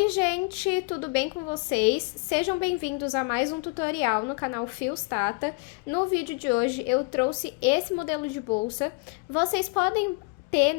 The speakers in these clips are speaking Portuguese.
Oi gente, tudo bem com vocês? Sejam bem-vindos a mais um tutorial no canal Fios Tata. No vídeo de hoje eu trouxe esse modelo de bolsa. Vocês podem ter,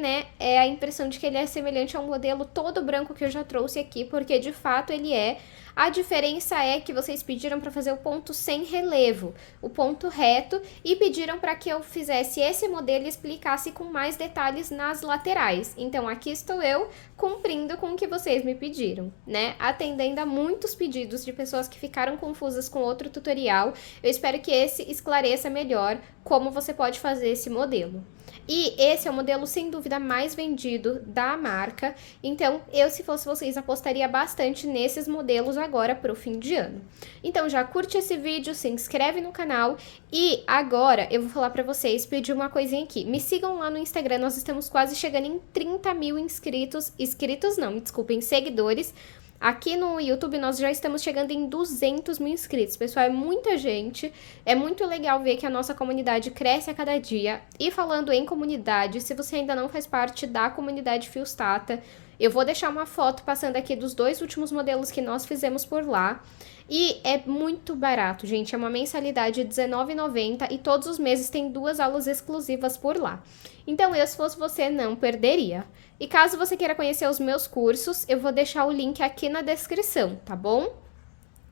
a impressão de que ele é semelhante a um modelo todo branco que eu já trouxe aqui, porque de fato ele é. A diferença é que vocês pediram para fazer o ponto sem relevo, o ponto reto, e pediram para que eu fizesse esse modelo e explicasse com mais detalhes nas laterais. Então aqui estou eu cumprindo com o que vocês me pediram, né? Atendendo a muitos pedidos de pessoas que ficaram confusas com outro tutorial. Eu espero que esse esclareça melhor como você pode fazer esse modelo. E esse é o modelo, sem dúvida, mais vendido da marca. Então, eu, se fosse vocês, apostaria bastante nesses modelos agora para o fim de ano. Então, já curte esse vídeo, se inscreve no canal. E agora, eu vou falar para vocês, pedir uma coisinha aqui. Me sigam lá no Instagram, nós estamos quase chegando em 30 mil inscritos. Inscritos não, me desculpem, seguidores. Aqui no YouTube nós já estamos chegando em 200 mil inscritos, pessoal, é muita gente, é muito legal ver que a nossa comunidade cresce a cada dia. E falando em comunidade, se você ainda não faz parte da comunidade Fios Tata, eu vou deixar uma foto passando aqui dos 2 últimos modelos que nós fizemos por lá. E é muito barato, gente, é uma mensalidade de R$19,90 e todos os meses tem 2 aulas exclusivas por lá. Então, eu, se fosse você, não perderia. E caso você queira conhecer os meus cursos, eu vou deixar o link aqui na descrição, tá bom?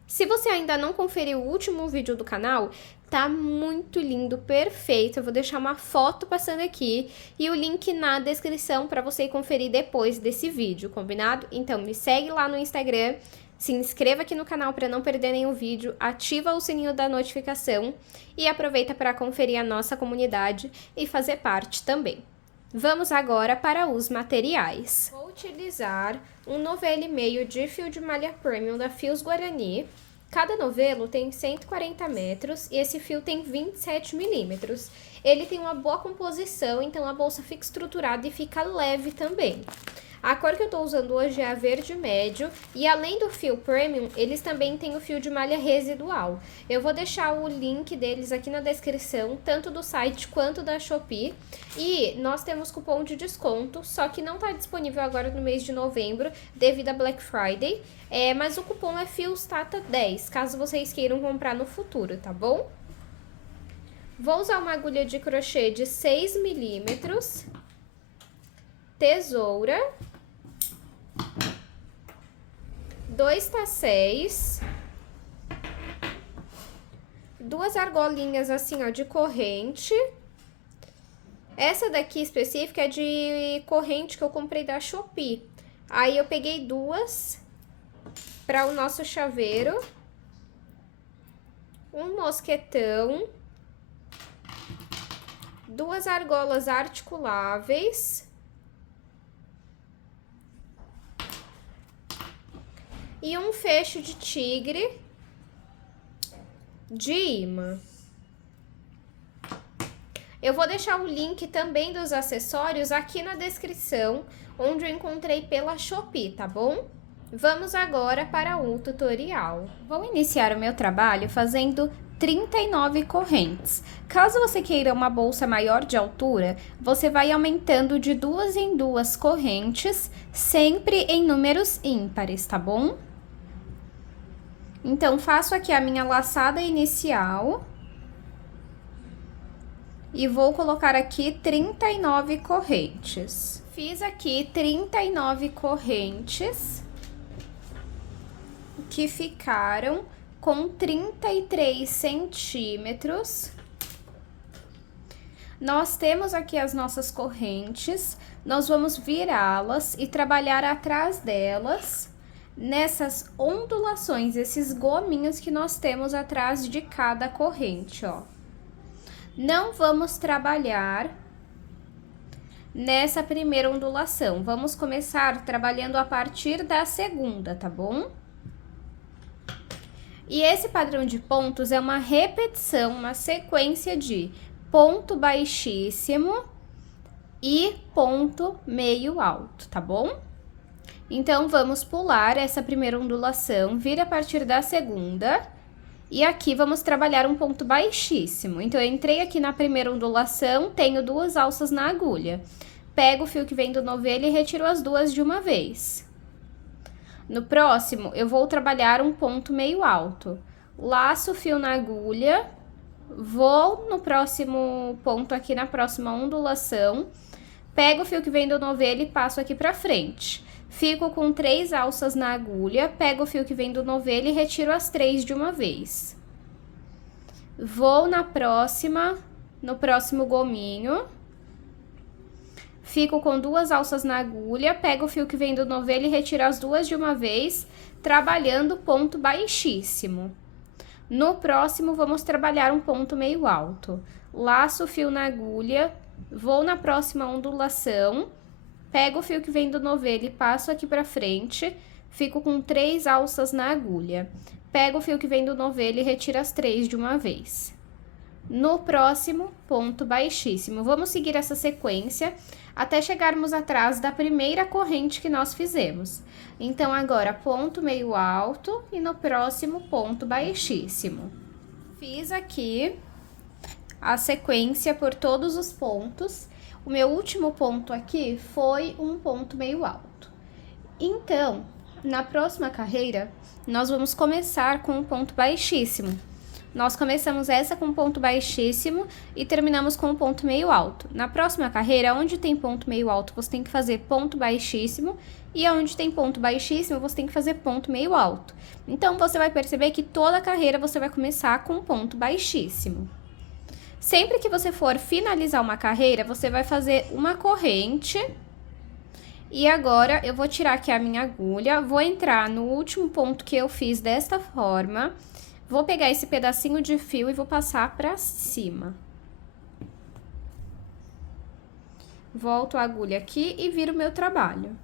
Se você ainda não conferiu o último vídeo do canal, tá muito lindo, perfeito. Eu vou deixar uma foto passando aqui e o link na descrição para você ir conferir depois desse vídeo, combinado? Então, me segue lá no Instagram, se inscreva aqui no canal para não perder nenhum vídeo, ativa o sininho da notificação e aproveita para conferir a nossa comunidade e fazer parte também. Vamos agora para os materiais. Vou utilizar um novelo e meio de fio de malha premium da Fios Guarani. Cada novelo tem 140 metros e esse fio tem 27 milímetros. Ele tem uma boa composição, então a bolsa fica estruturada e fica leve também. A cor que eu tô usando hoje é a verde médio e além do fio premium, eles também têm o fio de malha residual. Eu vou deixar o link deles aqui na descrição, tanto do site quanto da Shopee. E nós temos cupom de desconto, só que não tá disponível agora no mês de novembro devido a Black Friday. Mas o cupom é FIOSTATA10, caso vocês queiram comprar no futuro, tá bom? Vou usar uma agulha de crochê de 6 milímetros, tesoura, 2 tacéis, 2 argolinhas assim, ó, de corrente. Essa daqui específica é de corrente que eu comprei da Shopee. Aí eu peguei 2 para o nosso chaveiro, um mosquetão, 2 argolas articuláveis e um fecho de tigre de imã. Eu vou deixar o link também dos acessórios aqui na descrição, onde eu encontrei pela Shopee, tá bom? Vamos agora para o tutorial. Vou iniciar o meu trabalho fazendo 39 correntes. Caso você queira uma bolsa maior de altura, você vai aumentando de 2 em 2 correntes, sempre em números ímpares, tá bom? Então, faço aqui a minha laçada inicial e vou colocar aqui 39 correntes. Fiz aqui 39 correntes que ficaram com 33 centímetros. Nós temos aqui as nossas correntes, nós vamos virá-las e trabalhar atrás delas nessas ondulações, esses gominhos que nós temos atrás de cada corrente, ó. Não vamos trabalhar nessa primeira ondulação, vamos começar trabalhando a partir da segunda, tá bom? E esse padrão de pontos é uma repetição, uma sequência de ponto baixíssimo e ponto meio alto, tá bom? Então, vamos pular essa primeira ondulação, vir a partir da segunda, e aqui vamos trabalhar um ponto baixíssimo. Então, eu entrei aqui na primeira ondulação, tenho 2 alças na agulha. Pego o fio que vem do novelo e retiro as 2 de uma vez. No próximo, eu vou trabalhar um ponto meio alto. Laço o fio na agulha, vou no próximo ponto aqui na próxima ondulação, pego o fio que vem do novelo e passo aqui pra frente. Fico com 3 alças na agulha, pego o fio que vem do novelo e retiro as 3 de uma vez. Vou na próxima, no próximo gominho. Fico com 2 alças na agulha, pego o fio que vem do novelo e retiro as 2 de uma vez, trabalhando ponto baixíssimo. No próximo, vamos trabalhar um ponto meio alto. Laço o fio na agulha, vou na próxima ondulação, pego o fio que vem do novelo e passo aqui pra frente, fico com 3 alças na agulha. Pego o fio que vem do novelo e retiro as 3 de uma vez. No próximo, ponto baixíssimo. Vamos seguir essa sequência até chegarmos atrás da primeira corrente que nós fizemos. Então, agora, ponto meio alto e no próximo, ponto baixíssimo. Fiz aqui a sequência por todos os pontos. O meu último ponto aqui foi um ponto meio alto. Então, na próxima carreira, nós vamos começar com um ponto baixíssimo. Nós começamos essa com ponto baixíssimo e terminamos com um ponto meio alto. Na próxima carreira, onde tem ponto meio alto, você tem que fazer ponto baixíssimo, e onde tem ponto baixíssimo, você tem que fazer ponto meio alto. Então, você vai perceber que toda a carreira você vai começar com ponto baixíssimo. Sempre que você for finalizar uma carreira, você vai fazer uma corrente. E agora, eu vou tirar aqui a minha agulha, vou entrar no último ponto que eu fiz desta forma. Vou pegar esse pedacinho de fio e vou passar pra cima. Volto a agulha aqui e viro o meu trabalho.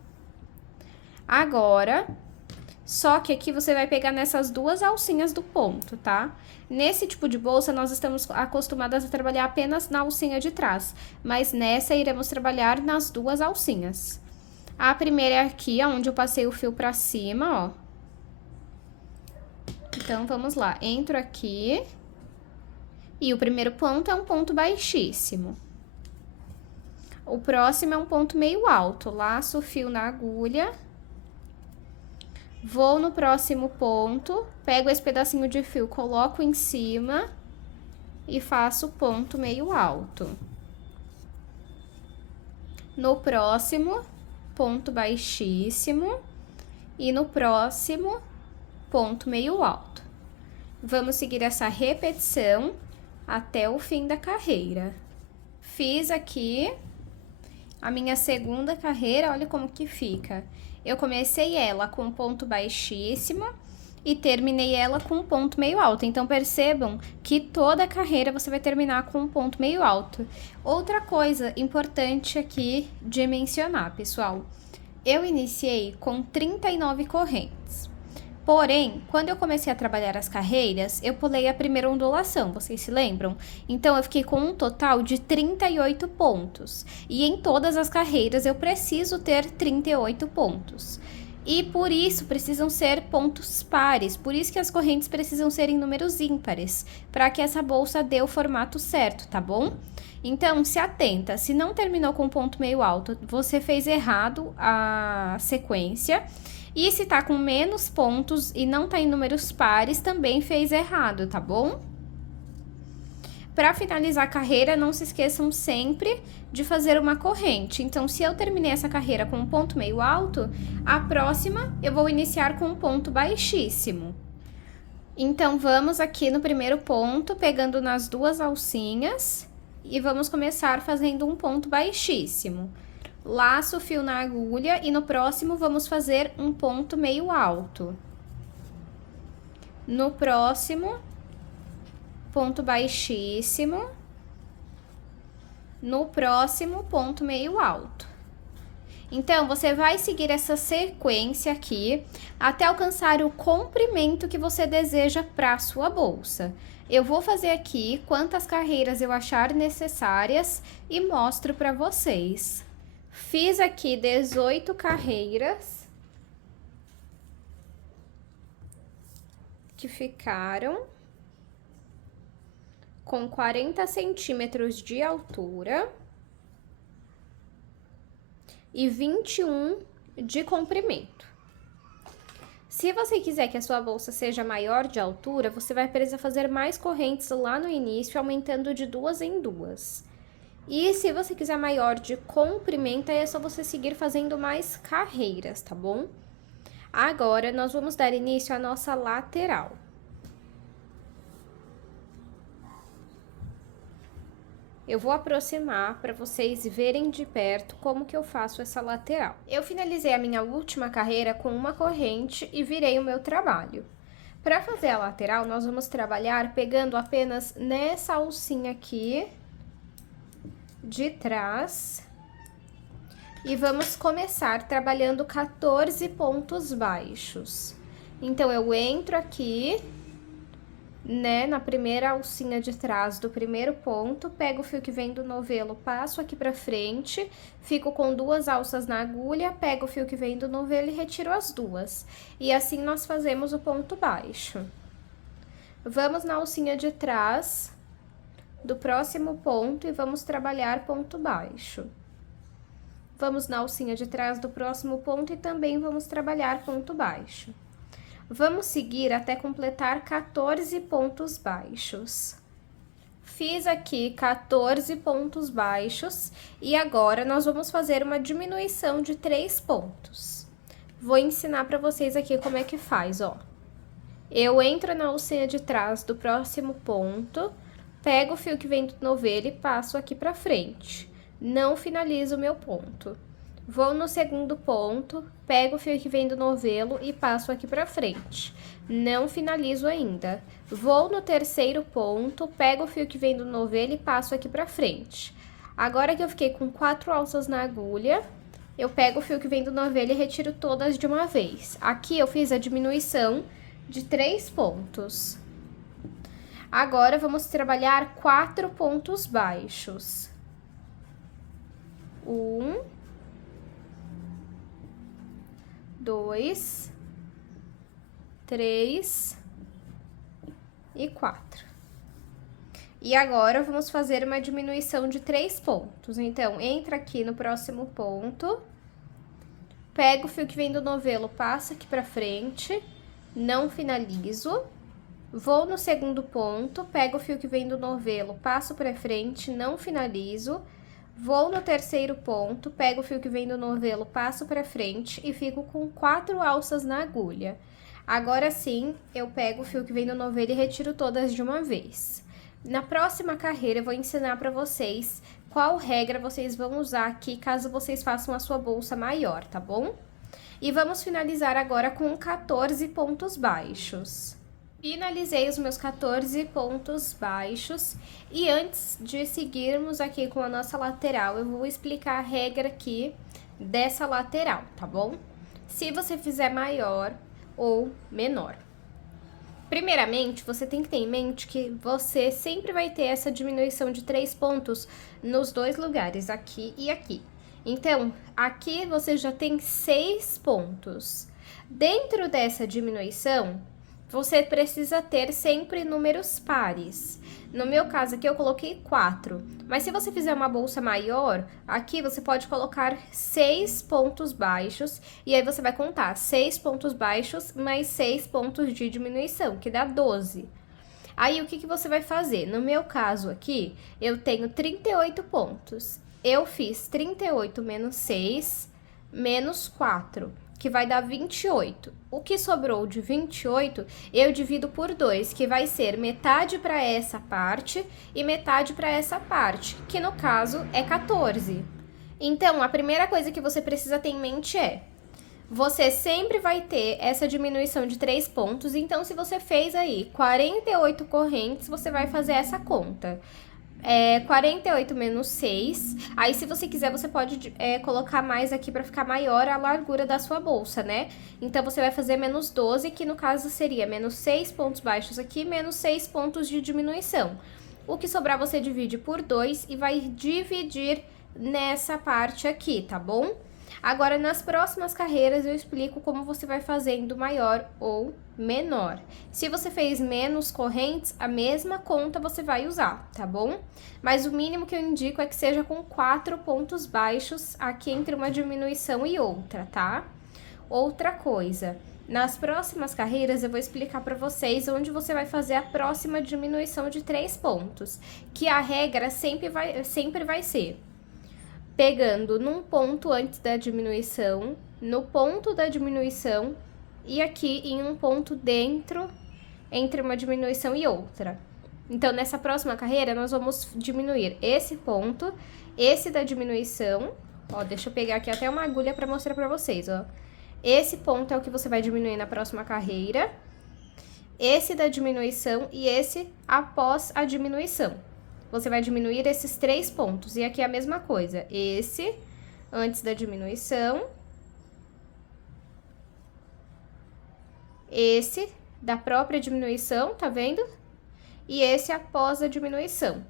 Agora, só que aqui você vai pegar nessas 2 alcinhas do ponto, tá? Nesse tipo de bolsa, nós estamos acostumadas a trabalhar apenas na alcinha de trás, mas nessa iremos trabalhar nas 2 alcinhas. A primeira é aqui, onde eu passei o fio pra cima, ó. Então, vamos lá. Entro aqui. E o primeiro ponto é um ponto baixíssimo. O próximo é um ponto meio alto. Laço o fio na agulha. Vou no próximo ponto. Pego esse pedacinho de fio, coloco em cima. E faço ponto meio alto. No próximo, ponto baixíssimo. E no próximo, ponto meio alto. Vamos seguir essa repetição até o fim da carreira. Fiz aqui a minha segunda carreira, olha como que fica. Eu comecei ela com ponto baixíssimo e terminei ela com um ponto meio alto. Então, percebam que toda a carreira você vai terminar com um ponto meio alto. Outra coisa importante aqui de mencionar, pessoal. Eu iniciei com 39 correntes. Porém, quando eu comecei a trabalhar as carreiras, eu pulei a primeira ondulação, vocês se lembram? Então, eu fiquei com um total de 38 pontos. E em todas as carreiras, eu preciso ter 38 pontos. E por isso, precisam ser pontos pares. Por isso que as correntes precisam ser em números ímpares, para que essa bolsa dê o formato certo, tá bom? Então, se atenta, se não terminou com ponto meio alto, você fez errado a sequência. E se tá com menos pontos e não tá em números pares, também fez errado, tá bom? Para finalizar a carreira, não se esqueçam sempre de fazer uma corrente. Então, se eu terminei essa carreira com um ponto meio alto, a próxima eu vou iniciar com um ponto baixíssimo. Então, vamos aqui no primeiro ponto, pegando nas 2 alcinhas, e vamos começar fazendo um ponto baixíssimo. Laço o fio na agulha e no próximo vamos fazer um ponto meio alto. No próximo, ponto baixíssimo. No próximo, ponto meio alto. Então, você vai seguir essa sequência aqui até alcançar o comprimento que você deseja para a sua bolsa. Eu vou fazer aqui quantas carreiras eu achar necessárias e mostro para vocês. Fiz aqui 18 carreiras que ficaram com 40 centímetros de altura e 21 de comprimento. Se você quiser que a sua bolsa seja maior de altura, você vai precisar fazer mais correntes lá no início, aumentando de 2 em 2. E se você quiser maior de comprimento, aí é só você seguir fazendo mais carreiras, tá bom? Agora, nós vamos dar início à nossa lateral. Eu vou aproximar para vocês verem de perto como que eu faço essa lateral. Eu finalizei a minha última carreira com uma corrente e virei o meu trabalho. Para fazer a lateral, nós vamos trabalhar pegando apenas nessa alcinha aqui de trás e vamos começar trabalhando 14 pontos baixos. Então, eu entro aqui, né, na primeira alcinha de trás do primeiro ponto, pego o fio que vem do novelo, passo aqui pra frente, fico com 2 alças na agulha, pego o fio que vem do novelo e retiro as 2. E assim nós fazemos o ponto baixo. Vamos na alcinha de trás do próximo ponto e vamos trabalhar ponto baixo. Vamos na alcinha de trás do próximo ponto e também vamos trabalhar ponto baixo. Vamos seguir até completar 14 pontos baixos. Fiz aqui 14 pontos baixos e agora nós vamos fazer uma diminuição de 3 pontos. Vou ensinar para vocês aqui como é que faz, ó. Eu entro na alcinha de trás do próximo ponto, pego o fio que vem do novelo e passo aqui pra frente. Não finalizo o meu ponto. Vou no segundo ponto, pego o fio que vem do novelo e passo aqui pra frente. Não finalizo ainda. Vou no terceiro ponto, pego o fio que vem do novelo e passo aqui pra frente. Agora que eu fiquei com 4 alças na agulha, eu pego o fio que vem do novelo e retiro todas de uma vez. Aqui eu fiz a diminuição de 3 pontos. Agora, vamos trabalhar 4 pontos baixos. 1, 2, 3 e 4. E agora, vamos fazer uma diminuição de 3 pontos. Então, entra aqui no próximo ponto, pega o fio que vem do novelo, passa aqui pra frente, não finalizo. Vou no segundo ponto, pego o fio que vem do novelo, passo pra frente, não finalizo. Vou no terceiro ponto, pego o fio que vem do novelo, passo pra frente e fico com 4 alças na agulha. Agora sim, eu pego o fio que vem do novelo e retiro todas de uma vez. Na próxima carreira, eu vou ensinar pra vocês qual regra vocês vão usar aqui, caso vocês façam a sua bolsa maior, tá bom? E vamos finalizar agora com 14 pontos baixos. Finalizei os meus 14 pontos baixos e antes de seguirmos aqui com a nossa lateral, eu vou explicar a regra aqui dessa lateral, tá bom? Se você fizer maior ou menor. Primeiramente, você tem que ter em mente que você sempre vai ter essa diminuição de 3 pontos nos 2 lugares, aqui e aqui. Então, aqui você já tem 6 pontos. Dentro dessa diminuição, você precisa ter sempre números pares. No meu caso aqui eu coloquei 4, mas se você fizer uma bolsa maior, aqui você pode colocar 6 pontos baixos, e aí você vai contar 6 pontos baixos mais 6 pontos de diminuição, que dá 12. Aí o que você vai fazer? No meu caso aqui, eu tenho 38 pontos. Eu fiz 38 menos 6, menos 4. Que vai dar 28. O que sobrou de 28, eu divido por 2, que vai ser metade para essa parte e metade para essa parte, que no caso é 14. Então, a primeira coisa que você precisa ter em mente é, você sempre vai ter essa diminuição de 3 pontos, então se você fez aí 48 correntes, você vai fazer essa conta. 48 menos 6, aí se você quiser você pode colocar mais aqui para ficar maior a largura da sua bolsa, né? Então você vai fazer menos 12, que no caso seria menos 6 pontos baixos aqui, menos 6 pontos de diminuição. O que sobrar você divide por 2 e vai dividir nessa parte aqui, tá bom? Agora, nas próximas carreiras, eu explico como você vai fazendo maior ou menor. Se você fez menos correntes, a mesma conta você vai usar, tá bom? Mas o mínimo que eu indico é que seja com 4 pontos baixos aqui entre uma diminuição e outra, tá? Outra coisa, Nas próximas carreiras, eu vou explicar para vocês onde você vai fazer a próxima diminuição de 3 pontos, que a regra sempre vai ser pegando num ponto antes da diminuição, no ponto da diminuição e aqui em um ponto dentro, entre uma diminuição e outra. Então, nessa próxima carreira, nós vamos diminuir esse ponto, esse da diminuição, ó, deixa eu pegar aqui até uma agulha para mostrar para vocês, ó. Esse ponto é o que você vai diminuir na próxima carreira, esse da diminuição e esse após a diminuição. Você vai diminuir esses 3 pontos, e aqui é a mesma coisa, esse antes da diminuição, esse da própria diminuição, tá vendo? E esse após a diminuição.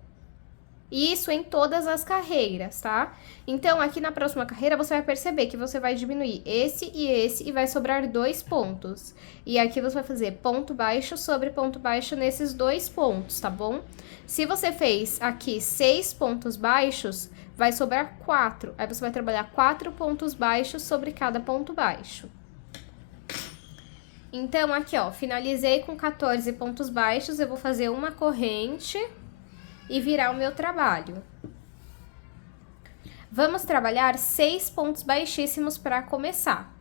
Isso em todas as carreiras, tá? Então, aqui na próxima carreira, você vai perceber que você vai diminuir esse e vai sobrar 2 pontos. E aqui você vai fazer ponto baixo sobre ponto baixo nesses 2 pontos, tá bom? Se você fez aqui 6 pontos baixos, vai sobrar 4. Aí você vai trabalhar 4 pontos baixos sobre cada ponto baixo. Então, aqui, ó, finalizei com 14 pontos baixos, eu vou fazer uma corrente e virar o meu trabalho. Vamos trabalhar 6 pontos baixíssimos para começar.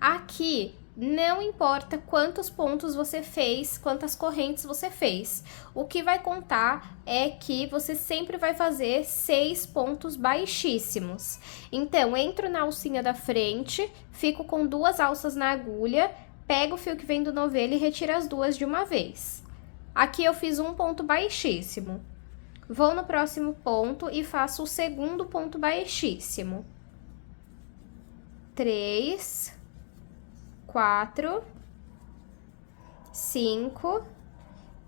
Aqui, não importa quantos pontos você fez, quantas correntes você fez. O que vai contar é que você sempre vai fazer 6 pontos baixíssimos. Então, entro na alcinha da frente, fico com 2 alças na agulha, pego o fio que vem do novelo e retiro as 2 de uma vez. Aqui eu fiz um ponto baixíssimo. Vou no próximo ponto e faço o segundo ponto baixíssimo. 3, 4, 5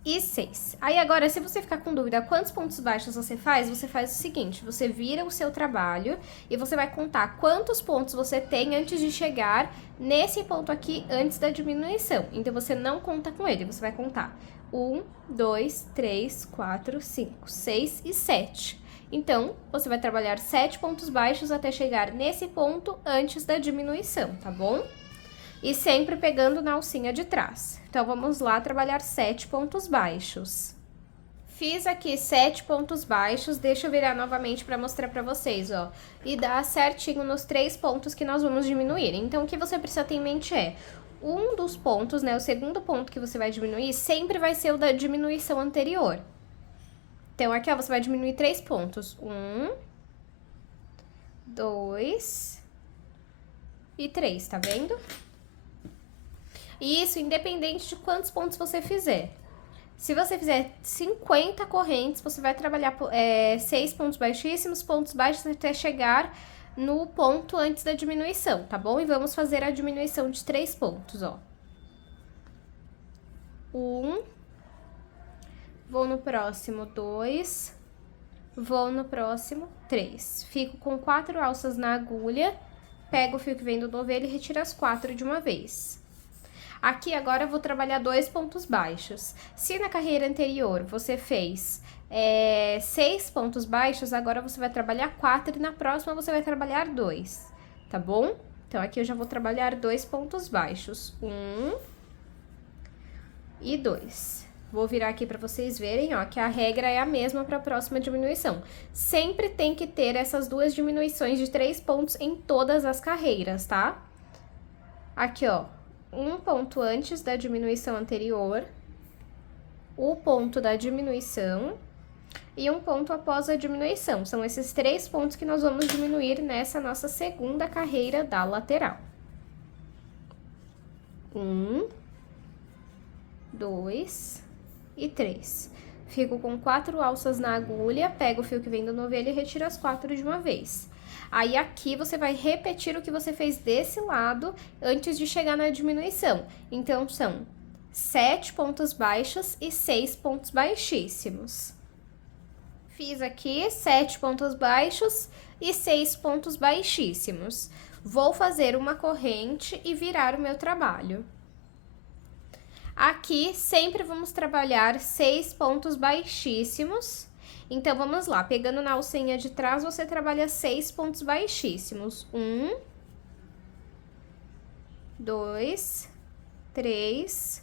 e 6. Aí agora, se você ficar com dúvida quantos pontos baixos você faz o seguinte, você vira o seu trabalho e você vai contar quantos pontos você tem antes de chegar nesse ponto aqui, antes da diminuição. Então, você não conta com ele, você vai contar 1, 2, 3, 4, 5, 6 e 7. Então, você vai trabalhar 7 pontos baixos até chegar nesse ponto antes da diminuição, tá bom? E sempre pegando na alcinha de trás. Então, vamos lá trabalhar 7 pontos baixos. Fiz aqui 7 pontos baixos, deixa eu virar novamente para mostrar para vocês, ó. E dá certinho nos 3 pontos que nós vamos diminuir. Então, o que você precisa ter em mente é, um dos pontos, né, o segundo ponto que você vai diminuir, sempre vai ser o da diminuição anterior. Então, aqui, ó, você vai diminuir 3 pontos. 1, 2 e 3, tá vendo? Isso independente de quantos pontos você fizer. Se você fizer 50 correntes, você vai trabalhar 6 pontos baixíssimos, pontos baixos até chegar no ponto antes da diminuição, tá bom? E vamos fazer a diminuição de 3 pontos, ó. 1, vou no próximo 2, vou no próximo 3. Fico com 4 alças na agulha, pego o fio que vem do novelo e retiro as 4 de uma vez. Aqui agora eu vou trabalhar 2 pontos baixos. Se na carreira anterior você fez 6 pontos baixos, agora você vai trabalhar 4 e na próxima você vai trabalhar 2, tá bom? Então, aqui eu já vou trabalhar 2 pontos baixos, 1 e 2. Vou virar aqui para vocês verem, ó, que a regra é a mesma para a próxima diminuição. Sempre tem que ter essas 2 diminuições de 3 pontos em todas as carreiras, tá? Aqui, ó, um ponto antes da diminuição anterior, o ponto da diminuição e um ponto após a diminuição. São esses 3 pontos que nós vamos diminuir nessa nossa segunda carreira da lateral. 1, 2 e 3. Fico com 4 alças na agulha, pego o fio que vem do novelo e retiro as 4 de uma vez. Aí, aqui, você vai repetir o que você fez desse lado antes de chegar na diminuição. Então, são 7 pontos baixos e 6 pontos baixíssimos. Fiz aqui 7 pontos baixos e 6 pontos baixíssimos. Vou fazer uma corrente e virar o meu trabalho. Aqui, sempre vamos trabalhar 6 pontos baixíssimos. Então, vamos lá, pegando na alcinha de trás, você trabalha 6 pontos baixíssimos. 1, 2, 3,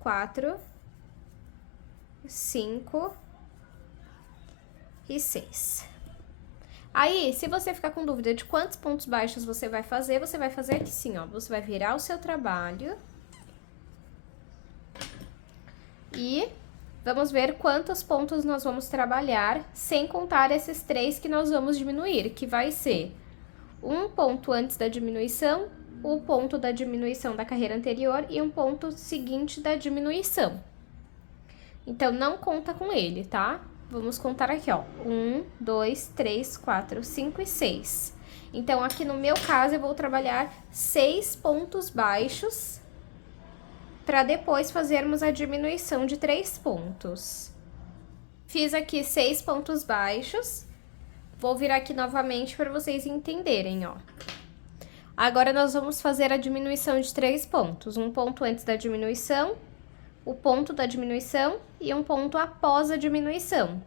4, 5 e 6. Aí, se você ficar com dúvida de quantos pontos baixos você vai fazer aqui sim, ó. Você vai virar o seu trabalho. E vamos ver quantos pontos nós vamos trabalhar, sem contar esses 3 que nós vamos diminuir, que vai ser um ponto antes da diminuição, o ponto da diminuição da carreira anterior e um ponto seguinte da diminuição. Então, não conta com ele, tá? Vamos contar aqui, ó. 1, 2, 3, 4, 5 e 6. Então, aqui no meu caso, eu vou trabalhar 6 pontos baixos para depois fazermos a diminuição de 3 pontos. Fiz aqui 6 pontos baixos. Vou virar aqui novamente para vocês entenderem, ó. Agora, nós vamos fazer a diminuição de 3 pontos. Um ponto antes da diminuição, o ponto da diminuição e um ponto após a diminuição.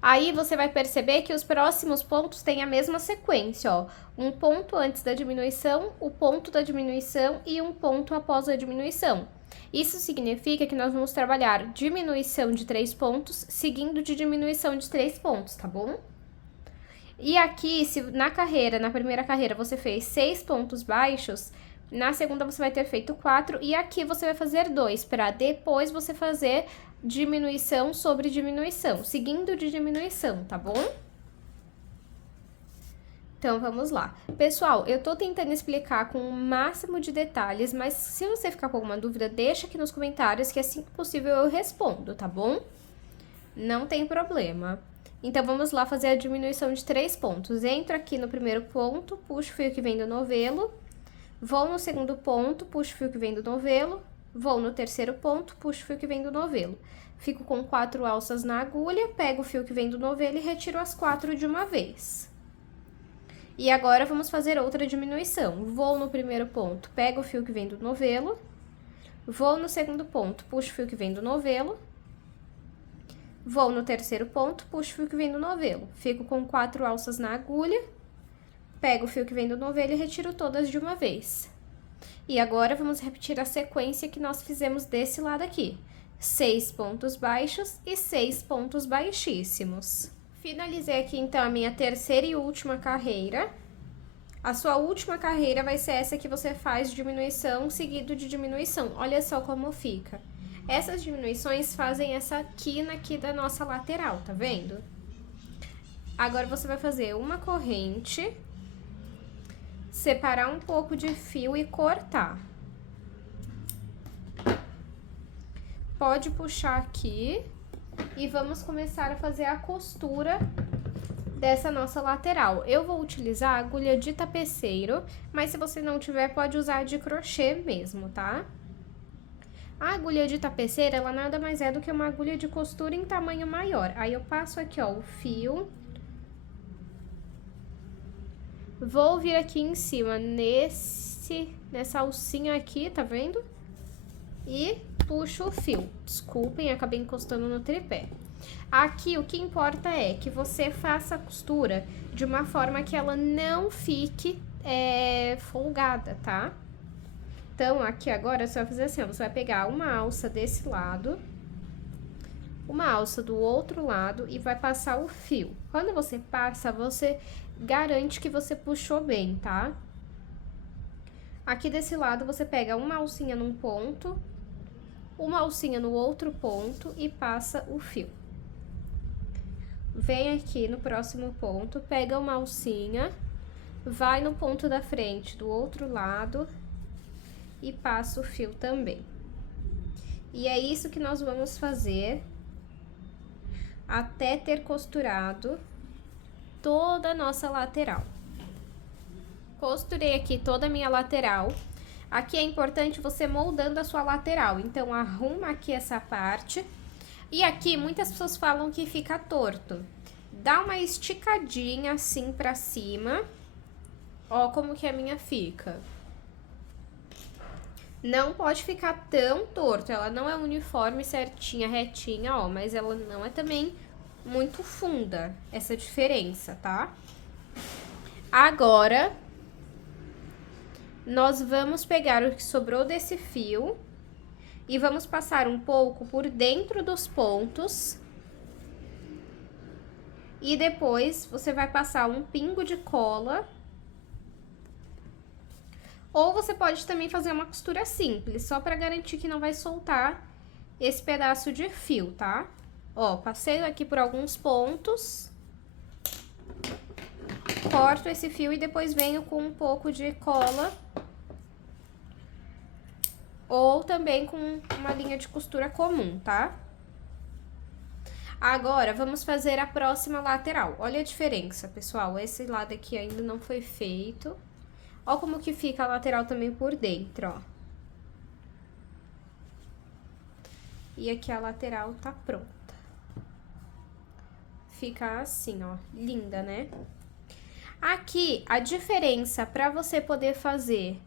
Aí, você vai perceber que os próximos pontos têm a mesma sequência, ó. Um ponto antes da diminuição, o ponto da diminuição e um ponto após a diminuição. Isso significa que nós vamos trabalhar diminuição de 3 pontos, seguindo de diminuição de 3 pontos, tá bom? E aqui, se na primeira carreira, você fez 6 pontos baixos, na segunda você vai ter feito 4 e aqui você vai fazer 2, para depois você fazer diminuição sobre diminuição, seguindo de diminuição, tá bom? Então, vamos lá. Pessoal, eu tô tentando explicar com o máximo de detalhes, mas se você ficar com alguma dúvida, deixa aqui nos comentários que assim que possível eu respondo, tá bom? Não tem problema. Então, vamos lá fazer a diminuição de 3 pontos. Entro aqui no primeiro ponto, puxo o fio que vem do novelo, vou no segundo ponto, puxo o fio que vem do novelo, vou no terceiro ponto, puxo o fio que vem do novelo. Fico com 4 alças na agulha, pego o fio que vem do novelo e retiro as 4 de uma vez. E agora, vamos fazer outra diminuição. Vou no primeiro ponto, pego o fio que vem do novelo, vou no segundo ponto, puxo o fio que vem do novelo, vou no terceiro ponto, puxo o fio que vem do novelo. Fico com 4 alças na agulha, pego o fio que vem do novelo e retiro todas de uma vez. E agora, vamos repetir a sequência que nós fizemos desse lado aqui. 6 pontos baixos e 6 pontos baixíssimos. Finalizei aqui, então, a minha terceira e última carreira. A sua última carreira vai ser essa que você faz diminuição seguido de diminuição. Olha só como fica. Essas diminuições fazem essa quina aqui da nossa lateral, tá vendo? Agora, você vai fazer uma corrente, separar um pouco de fio e cortar. Pode puxar aqui e vamos começar a fazer a costura dessa nossa lateral. Eu vou utilizar a agulha de tapeceiro, mas se você não tiver, pode usar de crochê mesmo, tá? A agulha de tapeceiro, ela nada mais é do que uma agulha de costura em tamanho maior. Aí, eu passo aqui, ó, o fio. Vou vir aqui em cima, nessa alcinha aqui, tá vendo? E puxo o fio. Desculpem, acabei encostando no tripé. Aqui, o que importa é que você faça a costura de uma forma que ela não fique folgada, tá? Então, aqui agora, você vai fazer assim, ó, você vai pegar uma alça desse lado, uma alça do outro lado e vai passar o fio. Quando você passa, você garante que você puxou bem, tá? Aqui desse lado, você pega uma alcinha num ponto, uma alcinha no outro ponto e passa o fio. Vem aqui no próximo ponto, pega uma alcinha, vai no ponto da frente do outro lado e passa o fio também. E é isso que nós vamos fazer até ter costurado toda a nossa lateral. Costurei aqui toda a minha lateral. Aqui é importante você moldando a sua lateral, então arruma aqui essa parte. E aqui muitas pessoas falam que fica torto. Dá uma esticadinha assim pra cima. Ó como que a minha fica. Não pode ficar tão torto, ela não é uniforme, certinha, retinha, ó, mas ela não é também muito funda, essa diferença, tá? Agora, nós vamos pegar o que sobrou desse fio e vamos passar um pouco por dentro dos pontos. E depois você vai passar um pingo de cola. Ou você pode também fazer uma costura simples, só pra garantir que não vai soltar esse pedaço de fio, tá? Ó, passei aqui por alguns pontos. Corto esse fio e depois venho com um pouco de cola. Ou também com uma linha de costura comum, tá? Agora, vamos fazer a próxima lateral. Olha a diferença, pessoal. Esse lado aqui ainda não foi feito. Ó como que fica a lateral também por dentro, ó. E aqui a lateral tá pronta. Fica assim, ó. Linda, né? Aqui, a diferença pra você poder fazer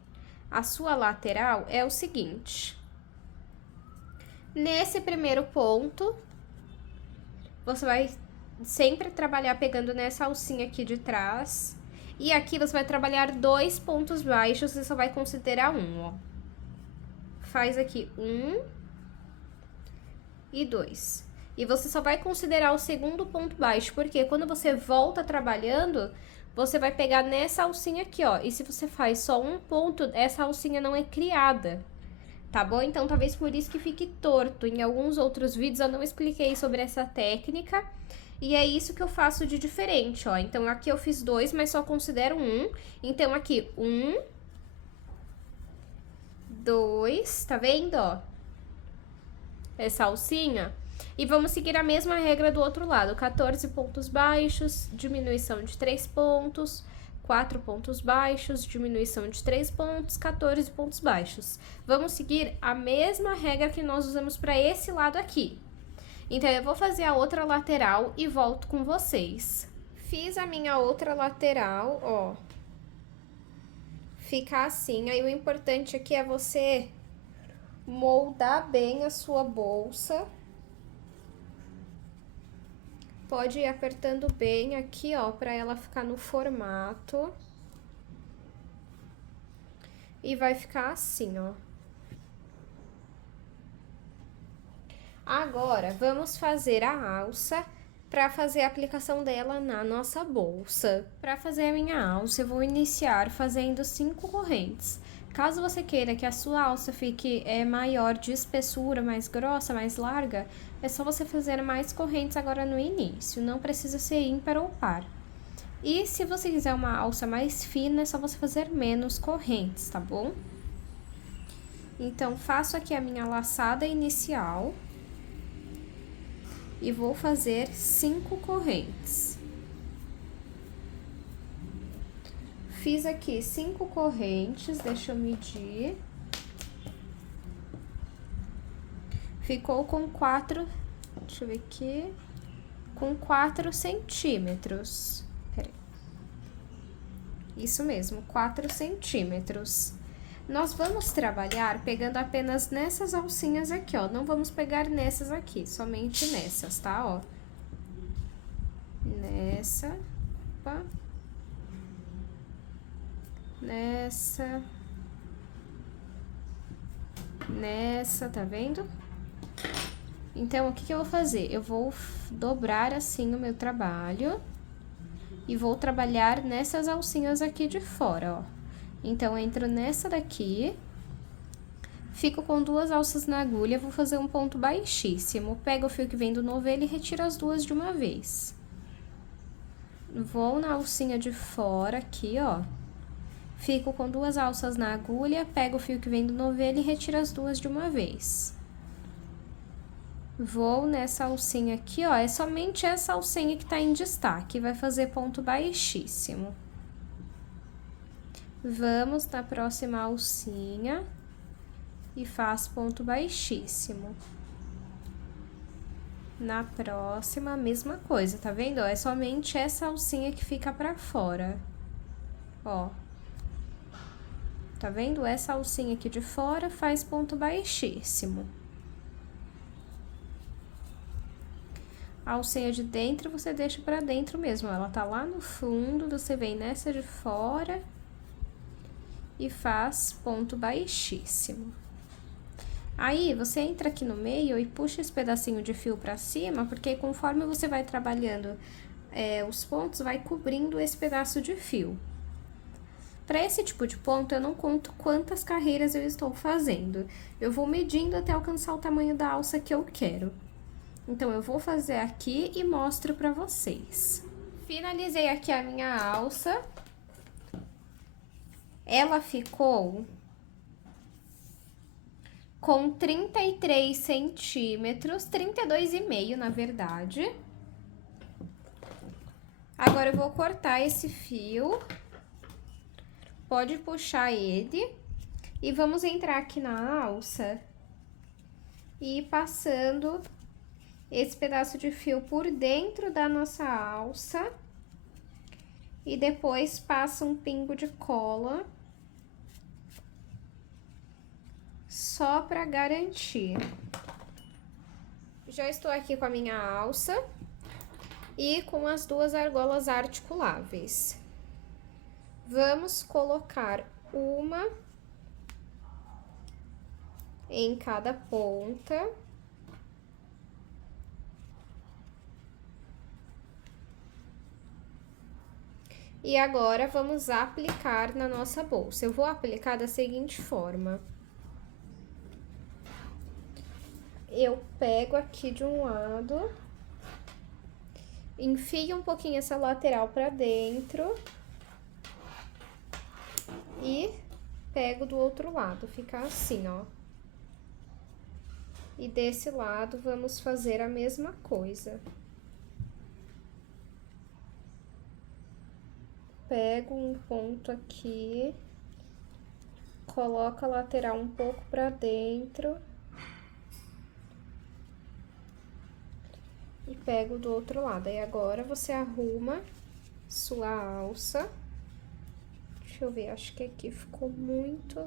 a sua lateral é o seguinte. Nesse primeiro ponto, você vai sempre trabalhar pegando nessa alcinha aqui de trás. E aqui você vai trabalhar 2 pontos baixos, você só vai considerar um, ó. Faz aqui 1 e 2. E você só vai considerar o segundo ponto baixo, porque quando você volta trabalhando, você vai pegar nessa alcinha aqui, ó. E se você faz só um ponto, essa alcinha não é criada, tá bom? Então, talvez por isso que fique torto. Em alguns outros vídeos eu não expliquei sobre essa técnica. E é isso que eu faço de diferente, ó. Então, aqui eu fiz 2, mas só considero 1. Então, aqui, 1, 2, tá vendo, ó? Essa alcinha. E vamos seguir a mesma regra do outro lado. 14 pontos baixos, diminuição de 3 pontos. 4 pontos baixos, diminuição de 3 pontos, 14 pontos baixos. Vamos seguir a mesma regra que nós usamos para esse lado aqui. Então, eu vou fazer a outra lateral e volto com vocês. Fiz a minha outra lateral, ó. Fica assim. Aí, o importante aqui é você moldar bem a sua bolsa. Pode ir apertando bem aqui, ó, pra ela ficar no formato. E vai ficar assim, ó. Agora, vamos fazer a alça para fazer a aplicação dela na nossa bolsa. Para fazer a minha alça, eu vou iniciar fazendo 5 correntes. Caso você queira que a sua alça fique maior de espessura, mais grossa, mais larga, é só você fazer mais correntes agora no início, não precisa ser ímpar ou par. E se você quiser uma alça mais fina, é só você fazer menos correntes, tá bom? Então, faço aqui a minha laçada inicial. E vou fazer 5 correntes. Fiz aqui 5 correntes, deixa eu medir. Ficou com 4, deixa eu ver aqui, com 4 centímetros. Peraí. Isso mesmo, 4 centímetros. Nós vamos trabalhar pegando apenas nessas alcinhas aqui, ó. Não vamos pegar nessas aqui, somente nessas, tá, ó. Nessa, opa. Nessa. Nessa, tá vendo? Então, o que que eu vou fazer? Eu vou dobrar assim o meu trabalho e vou trabalhar nessas alcinhas aqui de fora, ó. Então, entro nessa daqui, fico com 2 alças na agulha, vou fazer um ponto baixíssimo. Pego o fio que vem do novelo e retiro as 2 de uma vez. Vou na alcinha de fora aqui, ó. Fico com 2 alças na agulha, pego o fio que vem do novelo e retiro as 2 de uma vez. Vou nessa alcinha aqui, ó, é somente essa alcinha que tá em destaque, vai fazer ponto baixíssimo. Vamos na próxima alcinha e faz ponto baixíssimo. Na próxima, a mesma coisa, tá vendo? É somente essa alcinha que fica pra fora, ó. Tá vendo? Essa alcinha aqui de fora faz ponto baixíssimo. A alcinha de dentro você deixa pra dentro mesmo, ela tá lá no fundo, você vem nessa de fora e faz ponto baixíssimo. Aí, você entra aqui no meio e puxa esse pedacinho de fio pra cima, porque conforme você vai trabalhando os pontos, vai cobrindo esse pedaço de fio. Para esse tipo de ponto, eu não conto quantas carreiras eu estou fazendo. Eu vou medindo até alcançar o tamanho da alça que eu quero. Então, eu vou fazer aqui e mostro pra vocês. Finalizei aqui a minha alça. Ela ficou com 33 centímetros, 32,5 na verdade. Agora, eu vou cortar esse fio. Pode puxar ele. E vamos entrar aqui na alça e ir passando esse pedaço de fio por dentro da nossa alça. E depois passa um pingo de cola. Só pra garantir. Já estou aqui com a minha alça e com as duas argolas articuláveis. Vamos colocar uma em cada ponta. E agora, vamos aplicar na nossa bolsa. Eu vou aplicar da seguinte forma. Eu pego aqui de um lado, enfio um pouquinho essa lateral pra dentro e pego do outro lado, fica assim, ó. E desse lado, vamos fazer a mesma coisa. Pego um ponto aqui, coloco a lateral um pouco pra dentro. E pego do outro lado. Aí, agora, você arruma sua alça. Deixa eu ver, acho que aqui ficou muito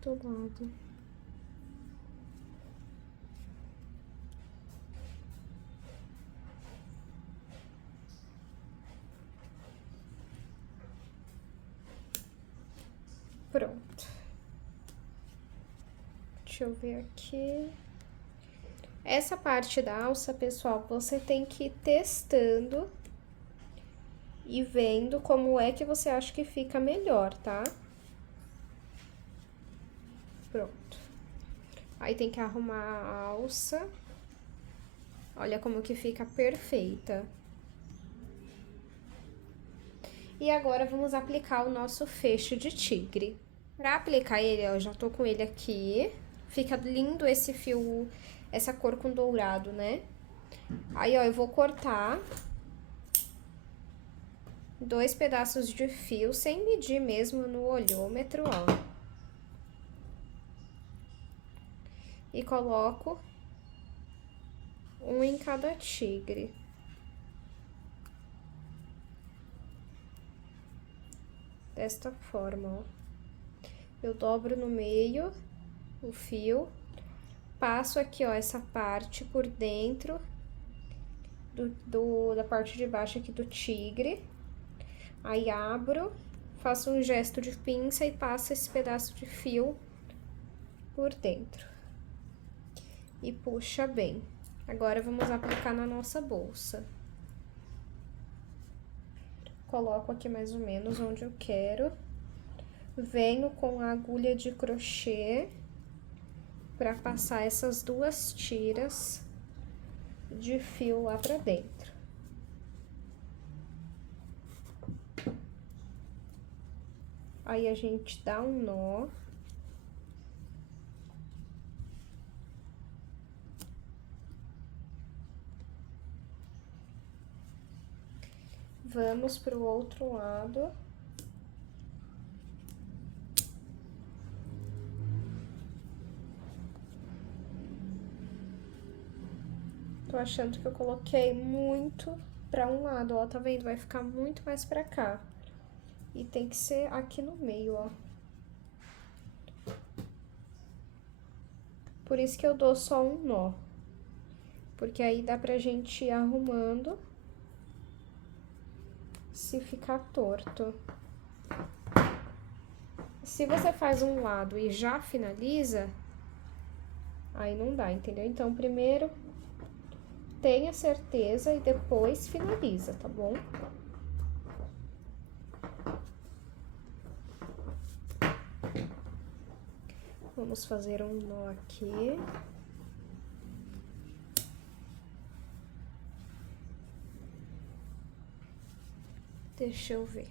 do lado. Pronto. Deixa eu ver aqui. Essa parte da alça, pessoal, você tem que ir testando e vendo como é que você acha que fica melhor, tá? Pronto. Aí, tem que arrumar a alça. Olha como que fica perfeita. E agora, vamos aplicar o nosso fecho de tigre. Pra aplicar ele, ó, eu já tô com ele aqui. Fica lindo esse fio, essa cor com dourado, né? Aí, ó, eu vou cortar 2 pedaços de fio, sem medir mesmo no olhômetro, ó. E coloco um em cada tigre. Desta forma, ó. Eu dobro no meio o fio, passo aqui, ó, essa parte por dentro da parte de baixo aqui do tigre. Aí, abro, faço um gesto de pinça e passo esse pedaço de fio por dentro. E puxa bem. Agora, vamos aplicar na nossa bolsa. Coloco aqui mais ou menos onde eu quero. Venho com a agulha de crochê pra passar essas 2 tiras de fio lá pra dentro. Aí, a gente dá um nó. Vamos pro outro lado. Tô achando que eu coloquei muito pra um lado, ó, tá vendo? Vai ficar muito mais pra cá. E tem que ser aqui no meio, ó. Por isso que eu dou só um nó. Porque aí dá pra gente ir arrumando se ficar torto. Se você faz um lado e já finaliza, aí não dá, entendeu? Então, primeiro tenha certeza e depois finaliza, tá bom? Vamos fazer um nó aqui. Deixa eu ver.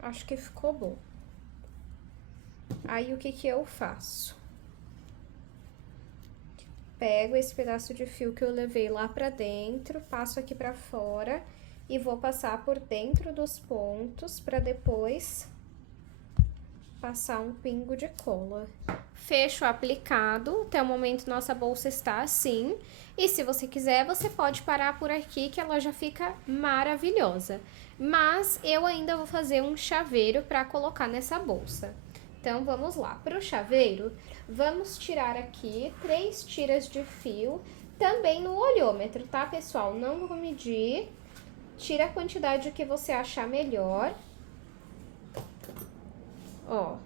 Acho que ficou bom. Aí, o que que eu faço? Pego esse pedaço de fio que eu levei lá pra dentro, passo aqui pra fora e vou passar por dentro dos pontos pra depois passar um pingo de cola. Fecho aplicado, até o momento nossa bolsa está assim. E se você quiser, você pode parar por aqui que ela já fica maravilhosa. Mas eu ainda vou fazer um chaveiro para colocar nessa bolsa. Então, vamos lá. Para o chaveiro, vamos tirar aqui 3 tiras de fio, também no olhômetro, tá, pessoal? Não vou medir, tira a quantidade que você achar melhor. Ó.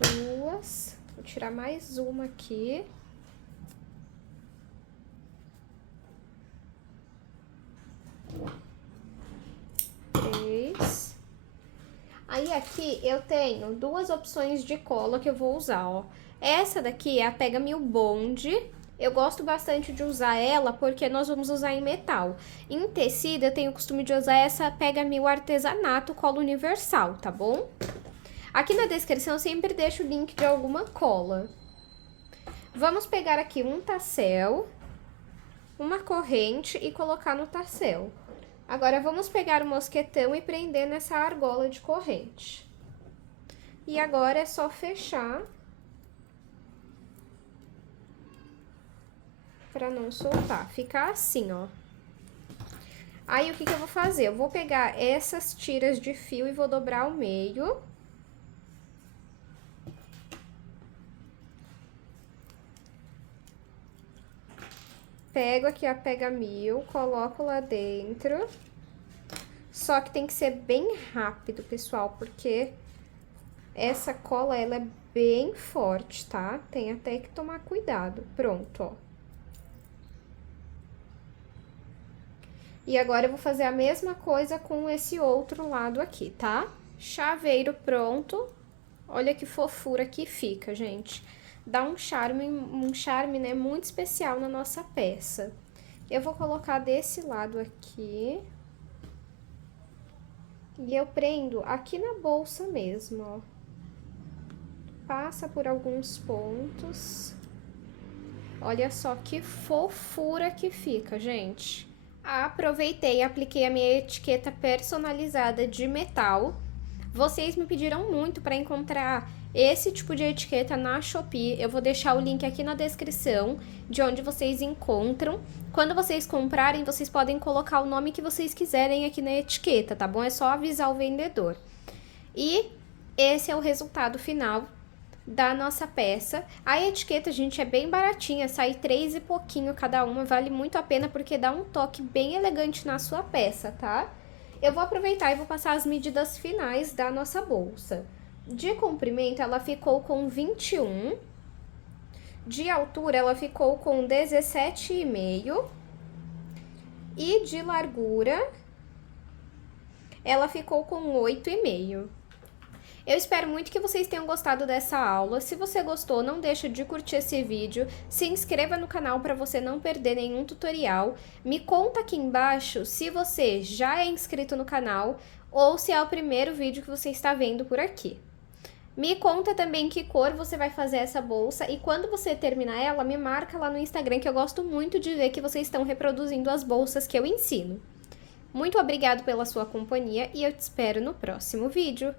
Duas. Vou tirar mais uma aqui. Três. Aí, aqui, eu tenho 2 opções de cola que eu vou usar, ó. Essa daqui é a Pega Mil Bond. Eu gosto bastante de usar ela porque nós vamos usar em metal. Em tecido, eu tenho o costume de usar essa Pega Mil Artesanato Cola Universal, tá bom? Aqui na descrição eu sempre deixo o link de alguma cola. Vamos pegar aqui um tassel, uma corrente e colocar no tassel. Agora, vamos pegar o mosquetão e prender nessa argola de corrente. E agora é só fechar pra não soltar. Ficar assim, ó. Aí, o que que eu vou fazer? Eu vou pegar essas tiras de fio e vou dobrar ao meio. Pego aqui a Pega Mil, coloco lá dentro. Só que tem que ser bem rápido, pessoal, porque essa cola, ela é bem forte, tá? Tem até que tomar cuidado. Pronto, ó. E agora eu vou fazer a mesma coisa com esse outro lado aqui, tá? Chaveiro pronto. Olha que fofura que fica, gente. Dá um charme, né, muito especial na nossa peça. Eu vou colocar desse lado aqui. E eu prendo aqui na bolsa mesmo, ó. Passa por alguns pontos. Olha só que fofura que fica, gente. Aproveitei e apliquei a minha etiqueta personalizada de metal. Vocês me pediram muito para encontrar esse tipo de etiqueta na Shopee. Eu vou deixar o link aqui na descrição de onde vocês encontram. Quando vocês comprarem, vocês podem colocar o nome que vocês quiserem aqui na etiqueta, tá bom? É só avisar o vendedor. E esse é o resultado final da nossa peça. A etiqueta, gente, é bem baratinha, sai 3 e pouquinho cada uma, vale muito a pena porque dá um toque bem elegante na sua peça, tá? Eu vou aproveitar e vou passar as medidas finais da nossa bolsa. De comprimento, ela ficou com 21. De altura, ela ficou com 17,5. E de largura, ela ficou com 8,5. Eu espero muito que vocês tenham gostado dessa aula. Se você gostou, não deixa de curtir esse vídeo. Se inscreva no canal para você não perder nenhum tutorial. Me conta aqui embaixo se você já é inscrito no canal ou se é o primeiro vídeo que você está vendo por aqui. Me conta também que cor você vai fazer essa bolsa e quando você terminar ela, me marca lá no Instagram que eu gosto muito de ver que vocês estão reproduzindo as bolsas que eu ensino. Muito obrigado pela sua companhia e eu te espero no próximo vídeo.